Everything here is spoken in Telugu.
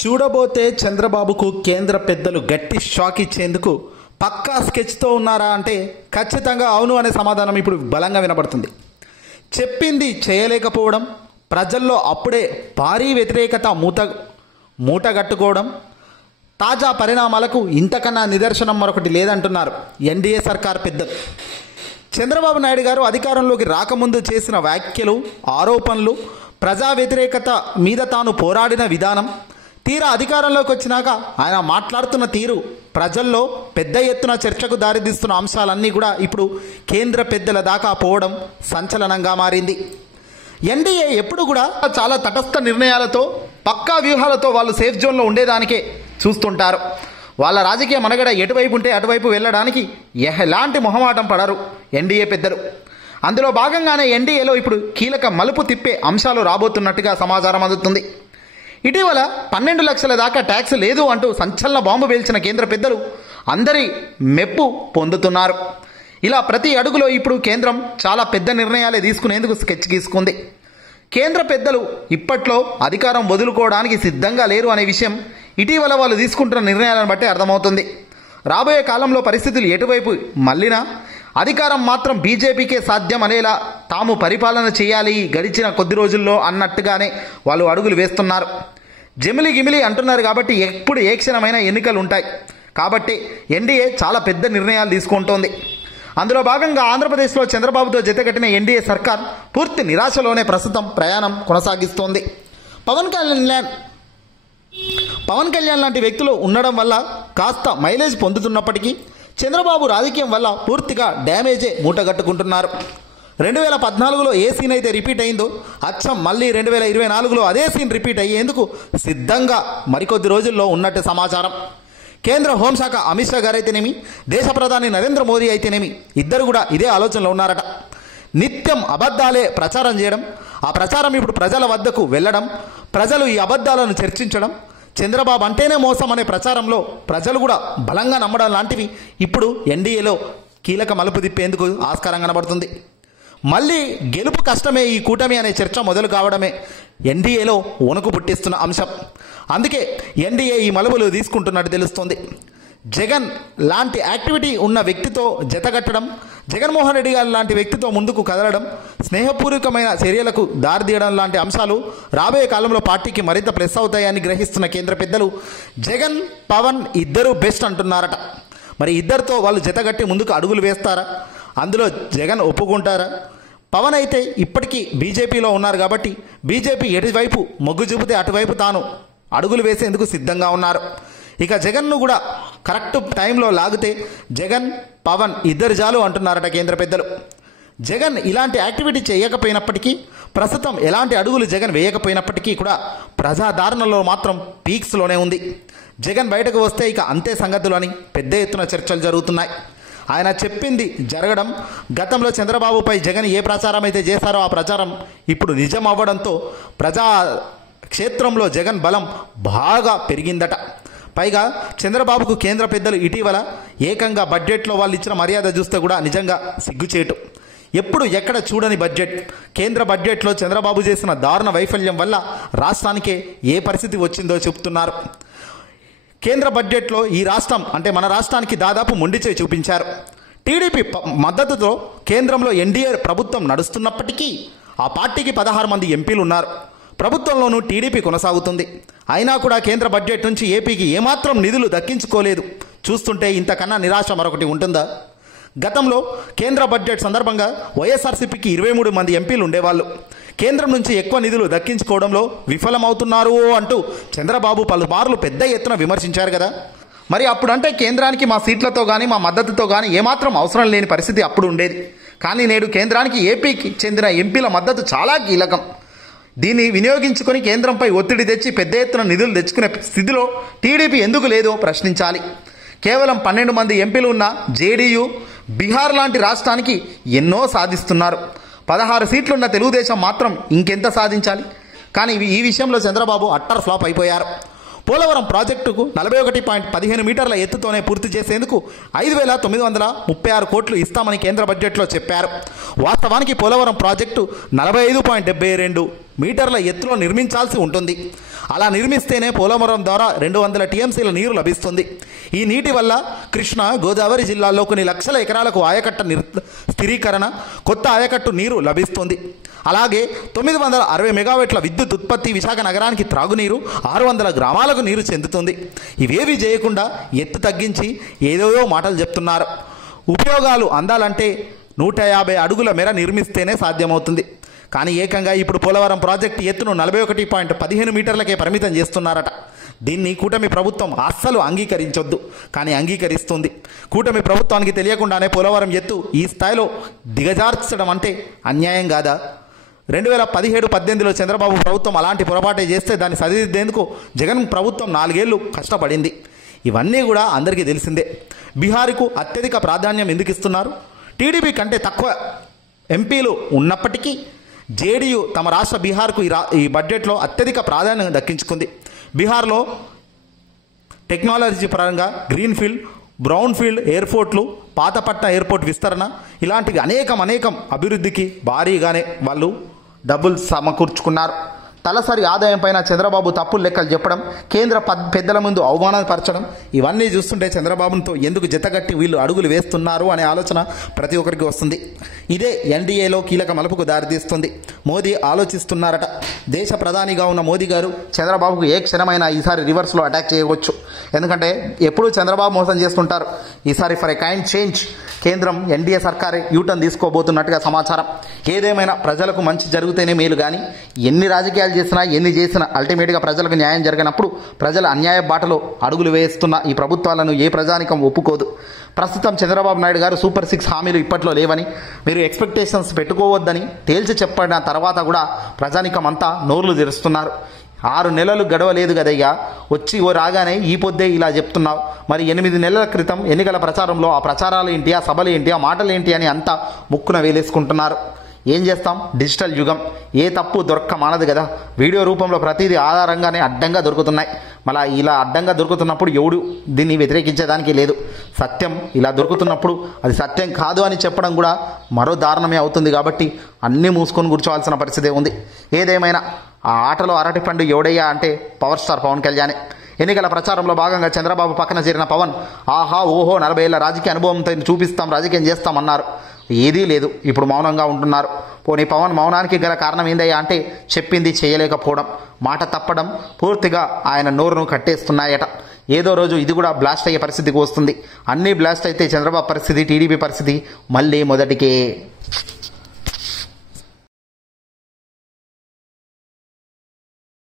చూడబోతే చంద్రబాబుకు కేంద్ర పెద్దలు గట్టి షాక్ ఇచ్చేందుకు పక్కా స్కెచ్తో ఉన్నారా అంటే ఖచ్చితంగా అవును అనే సమాధానం ఇప్పుడు బలంగా వినబడుతుంది. చెప్పింది చేయలేకపోవడం, ప్రజల్లో అప్పుడే భారీ వ్యతిరేకత మూటగట్టుకోవడం, తాజా పరిణామాలకు ఇంతకన్నా నిదర్శనం మరొకటి లేదంటున్నారు ఎన్డీఏ సర్కార్ పెద్దలు. చంద్రబాబు నాయుడు గారు అధికారంలోకి రాకముందు చేసిన వ్యాఖ్యలు, ఆరోపణలు, ప్రజా వ్యతిరేకత మీద తాను పోరాడిన విధానం, తీరా అధికారంలోకి వచ్చినాక ఆయన మాట్లాడుతున్న తీరు ప్రజల్లో పెద్ద ఎత్తున చర్చకు దారితీస్తున్న అంశాలన్నీ కూడా ఇప్పుడు కేంద్ర పెద్దల దాకా పోవడం సంచలనంగా మారింది. ఎన్డీఏ ఎప్పుడు కూడా చాలా తటస్థ నిర్ణయాలతో, పక్కా వ్యూహాలతో వాళ్ళు సేఫ్ జోన్లో ఉండేదానికే చూస్తుంటారు. వాళ్ళ రాజకీయ మనుగడ ఎటువైపు ఉంటే అటువైపు వెళ్ళడానికి ఎలాంటి మొహమాటం పడరు ఎన్డీఏ పెద్దలు. అందులో భాగంగానే ఎన్డీఏలో ఇప్పుడు కీలక మలుపు తిప్పే అంశాలు రాబోతున్నట్టుగా సమాచారం అందుతుంది. ఇటీవల 12 లక్షల దాకా ట్యాక్స్ లేదు అంటూ సంచలన బాంబు పేల్చిన కేంద్ర పెద్దలు అందరి మెప్పు పొందుతున్నారు. ఇలా ప్రతి అడుగులో ఇప్పుడు కేంద్రం చాలా పెద్ద నిర్ణయాలే తీసుకునేందుకు స్కెచ్ గీసుకుంది. కేంద్ర పెద్దలు ఇప్పట్లో అధికారం వదులుకోవడానికి సిద్ధంగా లేరు అనే విషయం ఇటీవల వాళ్ళు తీసుకుంటున్న నిర్ణయాలను బట్టి అర్థమవుతుంది. రాబోయే కాలంలో పరిస్థితులు ఎటువైపు మళ్ళినా అధికారం మాత్రం బీజేపీకే సాధ్యం అనేలా తాము పరిపాలన చేయాలి గడిచిన కొద్ది రోజుల్లో అన్నట్టుగానే వాళ్ళు అడుగులు వేస్తున్నారు. జమిలి గిమిలి అంటున్నారు కాబట్టి ఎప్పుడు ఏ క్షణమైన ఎన్నికలు ఉంటాయి కాబట్టి ఎన్డీఏ చాలా పెద్ద నిర్ణయాలు తీసుకుంటోంది. అందులో భాగంగా ఆంధ్రప్రదేశ్లో చంద్రబాబుతో జతకట్టిన ఎన్డీఏ సర్కార్ పూర్తి నిరాశలోనే ప్రస్తుతం ప్రయాణం కొనసాగిస్తోంది. పవన్ కళ్యాణ్ లాంటి వ్యక్తులు ఉండడం వల్ల కాస్త మైలేజ్ పొందుతున్నప్పటికీ చంద్రబాబు రాజకీయం వల్ల పూర్తిగా డ్యామేజే మూటగట్టుకుంటున్నారు. 2014లో ఏ సీన్ అయితే రిపీట్ అయిందో అచ్చం మళ్ళీ 2024లో అదే సీన్ రిపీట్ అయ్యేందుకు సిద్ధంగా మరికొద్ది రోజుల్లో ఉన్నట్టు సమాచారం. కేంద్ర హోంశాఖ అమిత్ షా గారు అయితేనేమి, దేశ ప్రధాని నరేంద్ర మోదీ అయితేనేమి ఇద్దరు కూడా ఇదే ఆలోచనలో ఉన్నారట. నిత్యం అబద్ధాలే ప్రచారం చేయడం, ఆ ప్రచారం ఇప్పుడు ప్రజల వద్దకు వెళ్ళడం, ప్రజలు ఈ అబద్ధాలను చర్చించడం, చంద్రబాబు అంటేనే మోసం అనే ప్రచారంలో ప్రజలు కూడా బలంగా నమ్మడం లాంటివి ఇప్పుడు ఎన్డీఏలో కీలక మలుపు తిప్పేందుకు ఆస్కారం కనబడుతుంది. మళ్ళీ గెలుపు కష్టమే ఈ కూటమి అనే చర్చ మొదలు కావడమే ఎన్డీఏలో వణుకు పుట్టిస్తున్న అంశం. అందుకే ఎన్డీఏ ఈ మలుపులు తీసుకుంటున్నట్టు తెలుస్తోంది. జగన్ లాంటి యాక్టివిటీ ఉన్న వ్యక్తితో జతగట్టడం, జగన్మోహన్ రెడ్డి గారు లాంటి వ్యక్తితో ముందుకు కదలడం, స్నేహపూర్వకమైన చర్యలకు దారితీయడం లాంటి అంశాలు రాబోయే కాలంలో పార్టీకి మరింత ప్లస్ అవుతాయని గ్రహిస్తున్న కేంద్ర పెద్దలు జగన్, పవన్ ఇద్దరు బెస్ట్ అంటున్నారట. మరి ఇద్దరితో వాళ్ళు జతగట్టి ముందుకు అడుగులు వేస్తారా? అందులో జగన్ ఒప్పుకుంటారా? పవన్ అయితే ఇప్పటికీ బీజేపీలో ఉన్నారు కాబట్టి బీజేపీ ఎటువైపు మొగ్గు చూపితే అటువైపు తాను అడుగులు వేసేందుకు సిద్ధంగా ఉన్నారు. ఇక జగన్ను కూడా కరెక్ట్ టైంలో లాగితే జగన్, పవన్ ఇద్దరు చాలు అంటున్నారట కేంద్ర పెద్దలు. జగన్ ఇలాంటి యాక్టివిటీ చేయకపోయినప్పటికీ, ప్రస్తుతం ఎలాంటి అడుగులు జగన్ వేయకపోయినప్పటికీ కూడా ప్రజాదరణలో మాత్రం పీక్స్లోనే ఉంది. జగన్ బయటకు వస్తే ఇక అంతే సంగతులు అని పెద్ద ఎత్తున చర్చలు జరుగుతున్నాయి. ఆయన చెప్పింది జరగడం, గతంలో చంద్రబాబుపై జగన్ ఏ ప్రచారం అయితే చేశారో ఆ ప్రచారం ఇప్పుడు నిజం అవ్వడంతో ప్రజా క్షేత్రంలో జగన్ బలం బాగా పెరిగిందట. పైగా చంద్రబాబుకు కేంద్ర పెద్దలు ఇటీవల ఏకంగా బడ్జెట్లో వాళ్ళు ఇచ్చిన మర్యాద చూస్తే కూడా నిజంగా సిగ్గుచేటు. ఎప్పుడు ఎక్కడ చూడని బడ్జెట్, కేంద్ర బడ్జెట్లో చంద్రబాబు చేసిన దారుణ వైఫల్యం వల్ల రాష్ట్రానికే ఏ పరిస్థితి వచ్చిందో చెబుతున్నారు. కేంద్ర బడ్జెట్లో ఈ రాష్ట్రం అంటే మన రాష్ట్రానికి దాదాపు మొండిచే చూపించారు. టీడీపీ మద్దతుతో కేంద్రంలో ఎన్డీఏ ప్రభుత్వం నడుస్తున్నప్పటికీ ఆ పార్టీకి 16 మంది ఎంపీలు ఉన్నారు. ప్రభుత్వంలోనూ టీడీపీ కొనసాగుతుంది. అయినా కూడా కేంద్ర బడ్జెట్ నుంచి ఏపీకి ఏమాత్రం నిధులు దక్కించుకోలేదు. చూస్తుంటే ఇంతకన్నా నిరాశ మరొకటి ఉంటుందా? గతంలో కేంద్ర బడ్జెట్ సందర్భంగా వైఎస్ఆర్సీపీకి 23 మంది ఎంపీలు ఉండేవాళ్ళు. కేంద్రం నుంచి ఎక్కువ నిధులు దక్కించుకోవడంలో విఫలమవుతున్నారు అంటూ చంద్రబాబు పలుమార్లు పెద్ద ఎత్తున విమర్శించారు కదా. మరి అప్పుడంటే కేంద్రానికి మా సీట్లతో కానీ మా మద్దతుతో కానీ ఏమాత్రం అవసరం లేని పరిస్థితి అప్పుడు ఉండేది. కానీ నేడు కేంద్రానికి ఏపీకి చెందిన ఎంపీల మద్దతు చాలా కీలకం. దీన్ని వినియోగించుకొని కేంద్రంపై ఒత్తిడి తెచ్చి పెద్ద ఎత్తున నిధులు తెచ్చుకునే స్థితిలో టీడీపీ ఎందుకు లేదో ప్రశ్నించాలి. కేవలం 12 మంది ఎంపీలు ఉన్న జేడీయూ బీహార్ లాంటి రాష్ట్రానికి ఎన్నో సాధిస్తున్నారు. 16 సీట్లున్న తెలుగుదేశం మాత్రం ఇంకెంత సాధించాలి? కానీ ఈ విషయంలో చంద్రబాబు అట్టర్ ఫ్లాప్ అయిపోయారు. పోలవరం ప్రాజెక్టుకు 41.15 మీటర్ల ఎత్తుతోనే పూర్తి చేసేందుకు 5,936 కోట్లు ఇస్తామని కేంద్ర బడ్జెట్లో చెప్పారు. వాస్తవానికి పోలవరం ప్రాజెక్టు 45.72 మీటర్ల ఎత్తులో నిర్మించాల్సి ఉంటుంది. అలా నిర్మిస్తేనే పోలవరం ద్వారా 200 టీఎంసీల నీరు లభిస్తుంది. ఈ నీటి వల్ల కృష్ణా, గోదావరి జిల్లాల్లో కొన్ని లక్షల ఎకరాలకు ఆయకట్ట స్థిరీకరణ, కొత్త ఆయకట్టు నీరు లభిస్తుంది. అలాగే 960 మెగావాట్ల విద్యుత్ ఉత్పత్తి, విశాఖ నగరానికి త్రాగునీరు, 600 గ్రామాలకు నీరు చెందుతుంది. ఇవేవి చేయకుండా ఎత్తు తగ్గించి ఏదేదో మాటలు చెప్తున్నారు. ఉపయోగాలు అందాలంటే 150 అడుగుల మేర నిర్మిస్తేనే సాధ్యమవుతుంది. కానీ ఏకంగా ఇప్పుడు పోలవరం ప్రాజెక్టు ఎత్తును 41.15 మీటర్లకే పరిమితం చేస్తున్నారట. దీన్ని కూటమి ప్రభుత్వం అస్సలు అంగీకరించొద్దు, కానీ అంగీకరిస్తుంది. కూటమి ప్రభుత్వానికి తెలియకుండానే పోలవరం ఎత్తు ఈ స్థాయిలో దిగజార్చడం అంటే అన్యాయం కాదా? 2017-18లో చంద్రబాబు ప్రభుత్వం అలాంటి పొరపాటే చేస్తే దాన్ని సరిదిద్దేందుకు జగన్ ప్రభుత్వం 4 ఏళ్ళు కష్టపడింది. ఇవన్నీ కూడా అందరికీ తెలిసిందే. బీహార్కు అత్యధిక ప్రాధాన్యం ఎందుకు ఇస్తున్నారు? టీడీపీ కంటే తక్కువ ఎంపీలు ఉన్నప్పటికీ జేడీయూ తమ రాష్ట్ర బీహార్కు ఈ బడ్జెట్లో అత్యధిక ప్రాధాన్యం దక్కించుకుంది. బీహార్లో టెక్నాలజీ పరంగా గ్రీన్ఫీల్డ్, బ్రౌన్ఫీల్డ్ ఎయిర్పోర్ట్లు, పాతపట్నం ఎయిర్పోర్ట్ విస్తరణ ఇలాంటివి అనేకం అభివృద్ధికి భారీగానే వాళ్ళు డబ్బులు సమకూర్చుకున్నారు. తలసరి ఆదాయం పైన చంద్రబాబు తప్పులు లెక్కలు చెప్పడం, కేంద్ర పెద్దల ముందు అవమానపరచడం, ఇవన్నీ చూస్తుంటే చంద్రబాబుతో ఎందుకు జతగట్టి వీళ్ళు అడుగులు వేస్తున్నారు అనే ఆలోచన ప్రతి ఒక్కరికి వస్తుంది. ఇదే ఎన్డీఏలో కీలక మలుపుకు దారితీస్తుంది. మోదీ ఆలోచిస్తున్నారట. దేశ ప్రధానిగా ఉన్న మోదీ గారు చంద్రబాబుకు ఏ క్షణమైనా ఈసారి రివర్స్లో అటాక్ చేయవచ్చు. ఎందుకంటే ఎప్పుడూ చంద్రబాబు మోసం చేస్తుంటారు. ఈసారి ఫర్ ఏ కైండ్ చేంజ్ కేంద్రం ఎన్డీఏ సర్కారే యూటర్న్ తీసుకోబోతున్నట్టుగా సమాచారం. ఏదేమైనా ప్రజలకు మంచి జరిగితేనే మేలు, కానీ ఎన్ని రాజకీయాలు ఎన్ని చేసినా అల్టిమేట్గా ప్రజలకు న్యాయం జరగనప్పుడు ప్రజల అన్యాయ బాటలో అడుగులు వేస్తున్న ఈ ప్రభుత్వాలను ఏ ప్రజానికం ఒప్పుకోదు. ప్రస్తుతం చంద్రబాబు నాయుడు గారు సూపర్ 6 హామీలు ఇప్పట్లో లేవని, మీరు ఎక్స్పెక్టేషన్స్ పెట్టుకోవద్దని తేల్చి చెప్పిన తర్వాత కూడా ప్రజానికం అంతా నోర్లు తెరుస్తున్నారు. 6 నెలలు గడవలేదు కదయ్యా, వచ్చి రాగానే ఈ పొద్దే ఇలా చెప్తున్నావు. మరి 8 నెలల క్రితం ఎన్నికల ప్రచారంలో ఆ ప్రచారాలు ఏంటి, ఆ సభలు ఏంటి, ఆ మాటలు ఏంటి అని అంతా ముక్కున వేలేసుకుంటున్నారు. ఏం చేస్తాం, డిజిటల్ యుగం, ఏ తప్పు దొరక్క మానదు కదా. వీడియో రూపంలో ప్రతిదీ ఆధారంగానే అడ్డంగా దొరుకుతున్నాయి. మళ్ళీ ఇలా అడ్డంగా దొరుకుతున్నప్పుడు ఎవడు దీన్ని వ్యతిరేకించేదానికి లేదు. సత్యం ఇలా దొరుకుతున్నప్పుడు అది సత్యం కాదు అని చెప్పడం కూడా మరో దారుణమే అవుతుంది. కాబట్టి అన్నీ మూసుకొని కూర్చోవాల్సిన పరిస్థితి ఉంది. ఏదేమైనా ఆ ఆటలో అరటి పండు ఎవడయ్యా అంటే పవర్ స్టార్ పవన్ కళ్యాణ్. ఎన్నికల ప్రచారంలో భాగంగా చంద్రబాబు పక్కన చేరిన పవన్ ఆహా ఓహో 40 ఏళ్ల రాజకీయ అనుభవంతో చూపిస్తాం, రాజకీయం చేస్తామన్నారు. ఏదీ లేదు, ఇప్పుడు మౌనంగా ఉంటున్నారు. పోనీ పవన్ మౌనానికి గల కారణం ఏందయ్యా అంటే చెప్పింది చేయలేకపోవడం, మాట తప్పడం పూర్తిగా ఆయన నోరును కట్టేస్తున్నాయట. ఏదో రోజు ఇది కూడా బ్లాస్ట్ అయ్యే పరిస్థితికి వస్తుంది. అన్నీ బ్లాస్ట్ అయితే చంద్రబాబు పరిస్థితి, టీడీపీ పరిస్థితి మళ్ళీ మొదటికే.